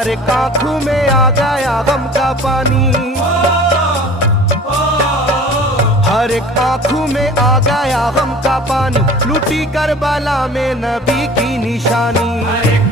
हर एक आंखों में आ गया गम का पानी, हर एक आंखों में आ गया गम का पानी, लूटी करबला में नबी की निशानी।